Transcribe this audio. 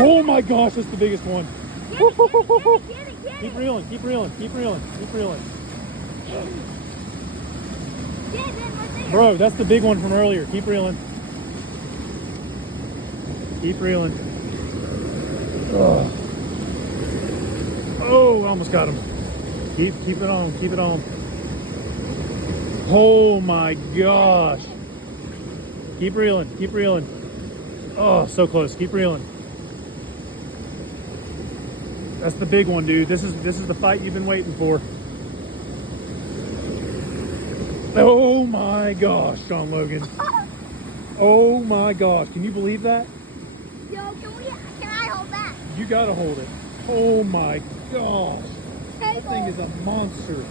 Oh my gosh, that's the biggest one. Get it. Keep reeling, keep reeling, keep reeling, keep reeling. Get it right there. Bro, that's the big one from earlier. Keep reeling. Keep reeling. Oh, oh, I almost got him. Keep it on, keep it on. Oh my gosh. Keep reeling, keep reeling. Oh, so close. Keep reeling. That's the big one, dude. This is the fight you've been waiting for. Oh my gosh, Sean Logan. Oh my gosh. Can you believe that? Yo, can I hold that? You gotta hold it. Oh my gosh. That thing is a monster.